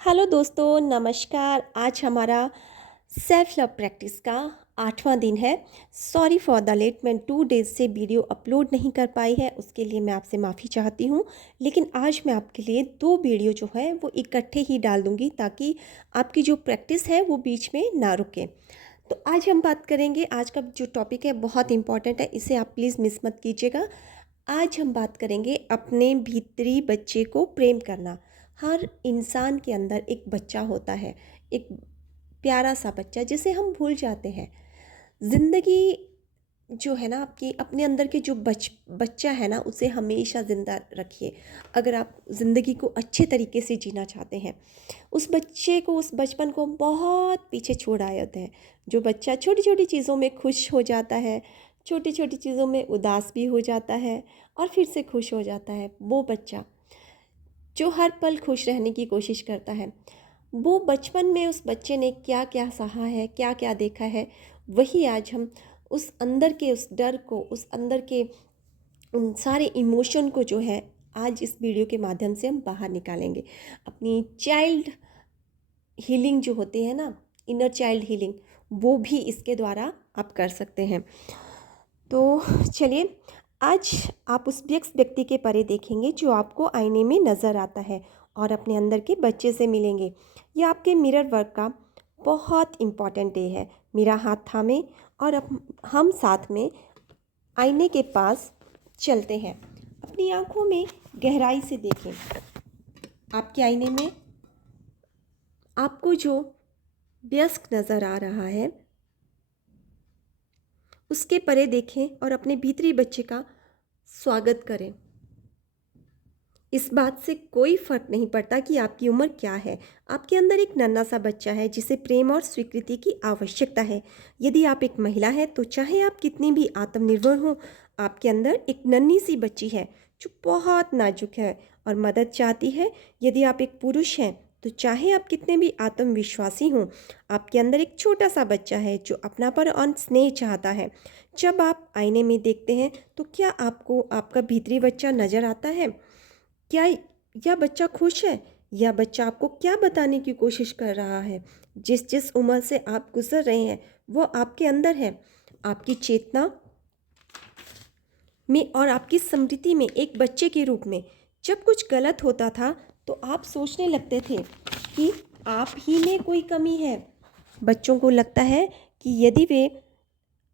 Hello दोस्तों, नमस्कार। आज हमारा सेल्फ लव प्रैक्टिस का 8वां दिन है। सॉरी फॉर द लेट, मैं 2 डेज़ से वीडियो अपलोड नहीं कर पाई है, उसके लिए मैं आपसे माफ़ी चाहती हूँ। लेकिन आज मैं आपके लिए 2 वीडियो जो है वो इकट्ठे ही डाल दूँगी, ताकि आपकी जो प्रैक्टिस है वो बीच में ना रुके। तो आज हम बात करेंगे, आज का जो टॉपिक है बहुत इम्पॉर्टेंट है, इसे आप प्लीज़ मिस मत कीजिएगा। आज हम बात करेंगे अपने भीतरी बच्चे को प्रेम करना। हर इंसान के अंदर एक बच्चा होता है, एक प्यारा सा बच्चा जिसे हम भूल जाते हैं। ज़िंदगी जो है ना, आपकी अपने अंदर के जो बच्चा है ना, उसे हमेशा ज़िंदा रखिए। अगर आप ज़िंदगी को अच्छे तरीके से जीना चाहते हैं, उस बच्चे को, उस बचपन को बहुत पीछे छोड़ आए होते हैं। जो बच्चा छोटी छोटी चीज़ों में खुश हो जाता है, छोटी छोटी चीज़ों में उदास भी हो जाता है और फिर से खुश हो जाता है, वो बच्चा जो हर पल खुश रहने की कोशिश करता है, वो बचपन में उस बच्चे ने क्या क्या सहा है, क्या क्या देखा है, वही आज हम उस अंदर के उस डर को, उस अंदर के उन सारे इमोशन को जो है, आज इस वीडियो के माध्यम से हम बाहर निकालेंगे। अपनी चाइल्ड हीलिंग जो होती है ना, इनर चाइल्ड हीलिंग, वो भी इसके द्वारा आप कर सकते हैं। तो चलिए, आज आप उस व्यक्ति के परे देखेंगे जो आपको आईने में नज़र आता है और अपने अंदर के बच्चे से मिलेंगे। ये आपके मिरर वर्क का बहुत इम्पॉर्टेंट डे है। मेरा हाथ थामे और हम साथ में आईने के पास चलते हैं। अपनी आंखों में गहराई से देखें। आपके आईने में आपको जो वयस्क नज़र आ रहा है, उसके परे देखें और अपने भीतरी बच्चे का स्वागत करें। इस बात से कोई फर्क नहीं पड़ता कि आपकी उम्र क्या है। आपके अंदर एक नन्हा सा बच्चा है जिसे प्रेम और स्वीकृति की आवश्यकता है। यदि आप एक महिला हैं तो चाहे आप कितनी भी आत्मनिर्भर हो, आपके अंदर एक नन्ही सी बच्ची है जो बहुत नाजुक है और मदद चाहती है। यदि आप एक पुरुष हैं तो चाहे आप कितने भी आत्मविश्वासी हों, आपके अंदर एक छोटा सा बच्चा है जो अपनापन और स्नेह चाहता है। जब आप आईने में देखते हैं तो क्या आपको आपका भीतरी बच्चा नज़र आता है? क्या यह बच्चा खुश है, या बच्चा आपको क्या बताने की कोशिश कर रहा है? जिस जिस उम्र से आप गुजर रहे हैं वो आपके अंदर है। आपकी चेतना में और आपकी स्मृति में एक बच्चे के रूप में जब कुछ गलत होता था तो आप सोचने लगते थे कि आप ही में कोई कमी है। बच्चों को लगता है कि यदि वे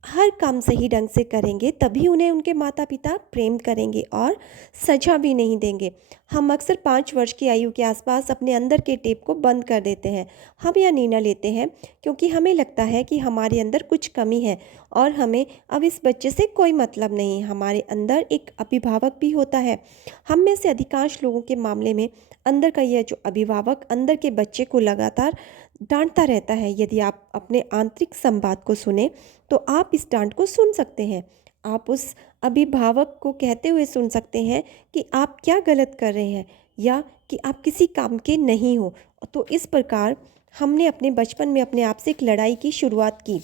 हर काम सही ढंग से करेंगे तभी उन्हें उनके माता पिता प्रेम करेंगे और सजा भी नहीं देंगे। हम अक्सर 5 वर्ष की आयु के आसपास अपने अंदर के टेप को बंद कर देते हैं। हम यह निर्णय लेते हैं क्योंकि हमें लगता है कि हमारे अंदर कुछ कमी है और हमें अब इस बच्चे से कोई मतलब नहीं। हमारे अंदर एक अभिभावक भी होता है। हम में से अधिकांश लोगों के मामले में अंदर का यह जो अभिभावक अंदर के बच्चे को लगातार डांटता रहता है। यदि आप अपने आंतरिक संवाद को सुने तो आप इस डांट को सुन सकते हैं। आप उस अभिभावक को कहते हुए सुन सकते हैं कि आप क्या गलत कर रहे हैं या कि आप किसी काम के नहीं हो। तो इस प्रकार हमने अपने बचपन में अपने आप से एक लड़ाई की शुरुआत की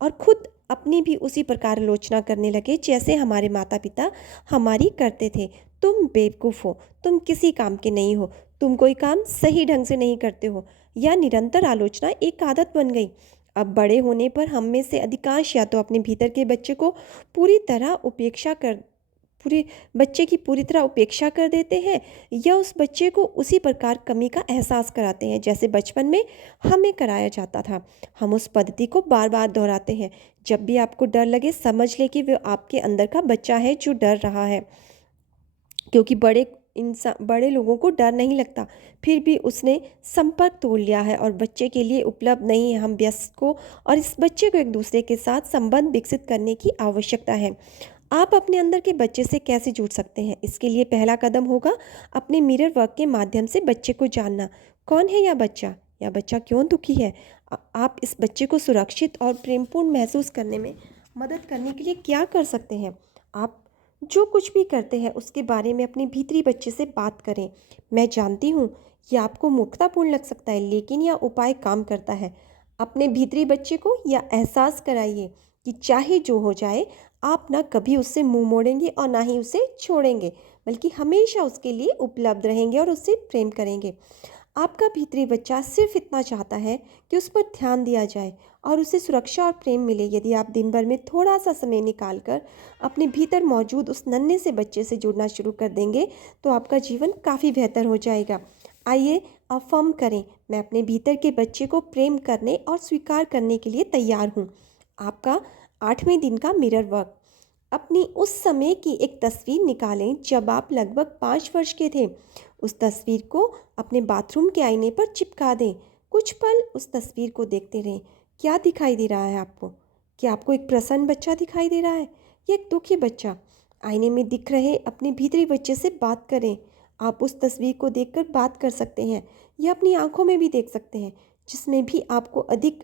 और खुद अपनी भी उसी प्रकार आलोचना करने लगे जैसे हमारे माता पिता हमारी करते थे। तुम बेवकूफ़ हो, तुम किसी काम के नहीं हो, तुम कोई काम सही ढंग से नहीं करते हो। या निरंतर आलोचना एक आदत बन गई। अब बड़े होने पर हम में से अधिकांश या तो अपने भीतर के बच्चे को पूरी तरह उपेक्षा कर पूरे बच्चे की पूरी तरह उपेक्षा कर देते हैं, या उस बच्चे को उसी प्रकार कमी का एहसास कराते हैं जैसे बचपन में हमें कराया जाता था। हम उस पद्धति को बार बार दोहराते हैं। जब भी आपको डर लगे, समझ ले कि वह आपके अंदर का बच्चा है जो डर रहा है, क्योंकि बड़े लोगों को डर नहीं लगता, फिर भी उसने संपर्क तोड़ लिया है और बच्चे के लिए उपलब्ध नहीं है। हम वयस्क को और इस बच्चे को एक दूसरे के साथ संबंध विकसित करने की आवश्यकता है। आप अपने अंदर के बच्चे से कैसे जुड़ सकते हैं? इसके लिए पहला कदम होगा अपने मिरर वर्क के माध्यम से बच्चे को जानना। कौन है यह बच्चा, या बच्चा क्यों दुखी है? आप इस बच्चे को सुरक्षित और प्रेमपूर्ण महसूस करने में मदद करने के लिए क्या कर सकते हैं? आप जो कुछ भी करते हैं उसके बारे में अपने भीतरी बच्चे से बात करें। मैं जानती हूँ यह आपको मूर्खतापूर्ण लग सकता है, लेकिन यह उपाय काम करता है। अपने भीतरी बच्चे को यह एहसास कराइए कि चाहे जो हो जाए, आप ना कभी उससे मुंह मोड़ेंगे और ना ही उसे छोड़ेंगे, बल्कि हमेशा उसके लिए उपलब्ध रहेंगे और उससे प्रेम करेंगे। आपका भीतरी बच्चा सिर्फ इतना चाहता है कि उस पर ध्यान दिया जाए और उसे सुरक्षा और प्रेम मिले। यदि आप दिन भर में थोड़ा सा समय निकालकर अपने भीतर मौजूद उस नन्हे से बच्चे से जुड़ना शुरू कर देंगे तो आपका जीवन काफ़ी बेहतर हो जाएगा। आइए अफर्म करें, मैं अपने भीतर के बच्चे को प्रेम करने और स्वीकार करने के लिए तैयार हूँ। आपका 8वें दिन का मिरर वर्क। अपनी उस समय की एक तस्वीर निकालें जब आप लगभग 5 वर्ष के थे। उस तस्वीर को अपने बाथरूम के आईने पर चिपका दें। कुछ पल उस तस्वीर को देखते रहें। क्या दिखाई दे रहा है आपको? क्या आपको एक प्रसन्न बच्चा दिखाई दे रहा है या एक दुखी बच्चा? आईने में दिख रहे अपने भीतरी बच्चे से बात करें। आप उस तस्वीर को देखकर बात कर सकते हैं या अपनी आंखों में भी देख सकते हैं, जिसमें भी आपको अधिक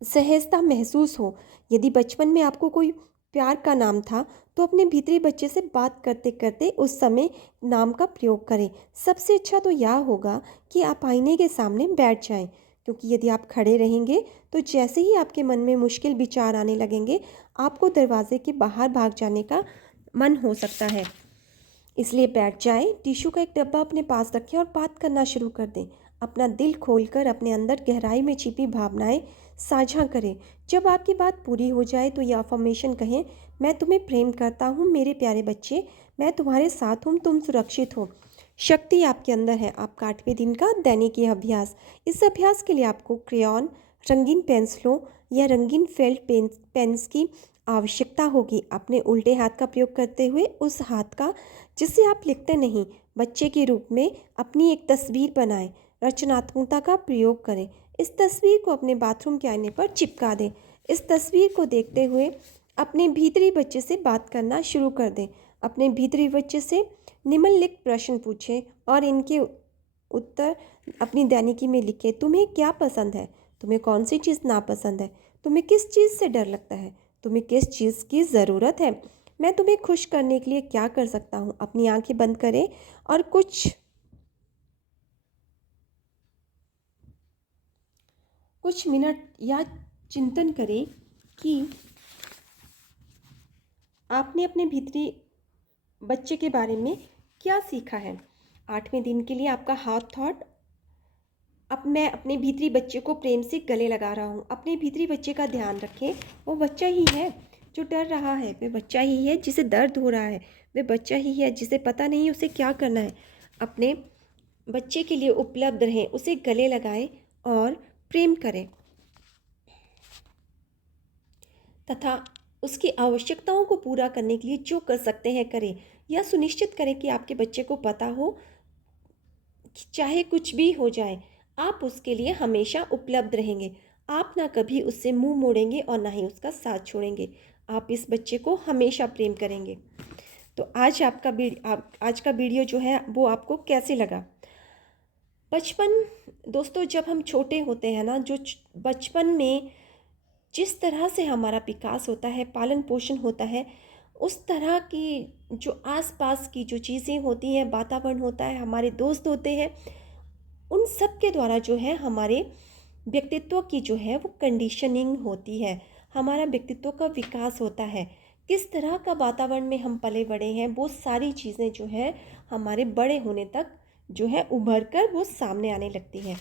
सहजता महसूस हो। यदि बचपन में आपको कोई प्यार का नाम था तो अपने भीतरी बच्चे से बात करते करते उस समय नाम का प्रयोग करें। सबसे अच्छा तो यह होगा कि आप आईने के सामने बैठ जाएं, क्योंकि यदि आप खड़े रहेंगे तो जैसे ही आपके मन में मुश्किल विचार आने लगेंगे आपको दरवाजे के बाहर भाग जाने का मन हो सकता है। इसलिए बैठ जाएं, टिश्यू का एक डब्बा अपने पास रखें और बात करना शुरू कर दें। अपना दिल खोलकर अपने अंदर गहराई में छिपी भावनाएं साझा करें। जब आपकी बात पूरी हो जाए तो यह अफर्मेशन कहें, मैं तुम्हें प्रेम करता हूँ मेरे प्यारे बच्चे, मैं तुम्हारे साथ हूँ, तुम सुरक्षित हो। शक्ति आपके अंदर है। आपका 8वें दिन का दैनिक अभ्यास। इस अभ्यास के लिए आपको क्रेयॉन, रंगीन पेंसिलों या रंगीन फेल्ट पेन्स की आवश्यकता होगी। अपने उल्टे हाथ का प्रयोग करते हुए उस हाथ का जिससे आप लिखते नहीं, बच्चे के रूप में अपनी एक तस्वीर बनाएं। रचनात्मकता का प्रयोग करें। इस तस्वीर को अपने बाथरूम के आईने पर चिपका दें। इस तस्वीर को देखते हुए अपने भीतरी बच्चे से बात करना शुरू कर दें। अपने भीतरी बच्चे से निम्नलिखित प्रश्न पूछें और इनके उत्तर अपनी दैनिकी में लिखें। तुम्हें क्या पसंद है? तुम्हें कौन सी चीज़ नापसंद है? तुम्हें किस चीज़ से डर लगता है? तुम्हें किस चीज़ की ज़रूरत है? मैं तुम्हें खुश करने के लिए क्या कर सकता हूँ? अपनी आंखें बंद करें और कुछ मिनट या चिंतन करें कि आपने अपने भीतरी बच्चे के बारे में क्या सीखा है। 8वें दिन के लिए आपका हाथ थॉट। अब मैं अपने भीतरी बच्चे को प्रेम से गले लगा रहा हूँ। अपने भीतरी बच्चे का ध्यान रखें। वो बच्चा ही है जो डर रहा है, वह बच्चा ही है जिसे दर्द हो रहा है, वह बच्चा ही है जिसे पता नहीं उसे क्या करना है। अपने बच्चे के लिए उपलब्ध रहें, उसे गले लगाएं और प्रेम करें तथा उसकी आवश्यकताओं को पूरा करने के लिए जो कर सकते हैं करें। यह सुनिश्चित करें कि आपके बच्चे को पता हो कि चाहे कुछ भी हो जाए आप उसके लिए हमेशा उपलब्ध रहेंगे। आप ना कभी उससे मुंह मोड़ेंगे और ना ही उसका साथ छोड़ेंगे। आप इस बच्चे को हमेशा प्रेम करेंगे। तो आज का वीडियो जो है वो आपको कैसे लगा? बचपन, दोस्तों, जब हम छोटे होते हैं ना, जो बचपन में जिस तरह से हमारा विकास होता है, पालन पोषण होता है, उस तरह की जो आसपास की जो चीज़ें होती हैं, वातावरण होता है, हमारे दोस्त होते हैं, उन सब के द्वारा जो है हमारे व्यक्तित्व की जो है वो कंडीशनिंग होती है, हमारा व्यक्तित्व का विकास होता है। किस तरह का वातावरण में हम पले बड़े हैं, वो सारी चीज़ें जो है हमारे बड़े होने तक जो है उभर कर वो सामने आने लगती हैं।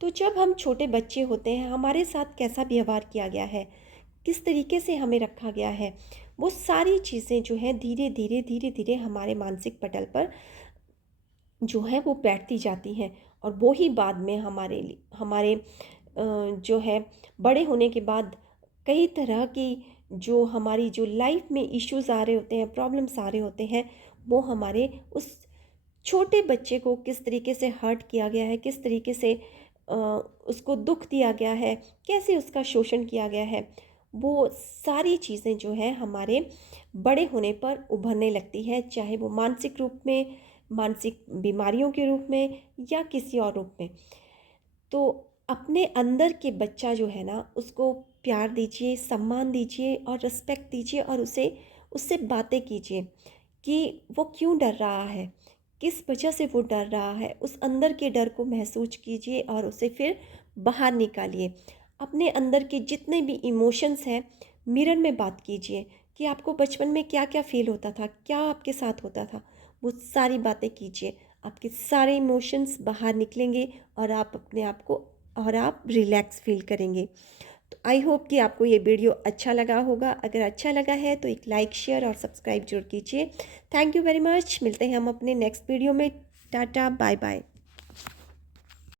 तो जब हम छोटे बच्चे होते हैं हमारे साथ कैसा व्यवहार किया गया है, किस तरीके से हमें रखा गया है, वो सारी चीज़ें जो है धीरे धीरे धीरे धीरे हमारे मानसिक पटल पर जो है वो बैठती जाती हैं और वो ही बाद में हमारे जो है बड़े होने के बाद कई तरह की जो हमारी जो लाइफ में इश्यूज़ आ रहे होते हैं, प्रॉब्लम्स आ रहे होते हैं, वो हमारे उस छोटे बच्चे को किस तरीके से हर्ट किया गया है, किस तरीके से उसको दुख दिया गया है, कैसे उसका शोषण किया गया है, वो सारी चीज़ें जो है हमारे बड़े होने पर उभरने लगती है, चाहे वो मानसिक रूप में, मानसिक बीमारियों के रूप में या किसी और रूप में। तो अपने अंदर के बच्चा जो है ना उसको प्यार दीजिए, सम्मान दीजिए और रिस्पेक्ट दीजिए और उससे बातें कीजिए कि वो क्यों डर रहा है, किस वजह से वो डर रहा है। उस अंदर के डर को महसूस कीजिए और उसे फिर बाहर निकालिए। अपने अंदर के जितने भी इमोशंस हैं मिरर में बात कीजिए कि आपको बचपन में क्या क्या फील होता था, क्या आपके साथ होता था, वो सारी बातें कीजिए। आपके सारे इमोशंस बाहर निकलेंगे और आप अपने आप को और आप रिलैक्स फील करेंगे। तो आई होप कि आपको ये वीडियो अच्छा लगा होगा। अगर अच्छा लगा है तो एक लाइक, शेयर और सब्सक्राइब जरूर कीजिए। Thank you very much. मिलते हैं हम अपने नेक्स्ट वीडियो में। Tata, bye bye.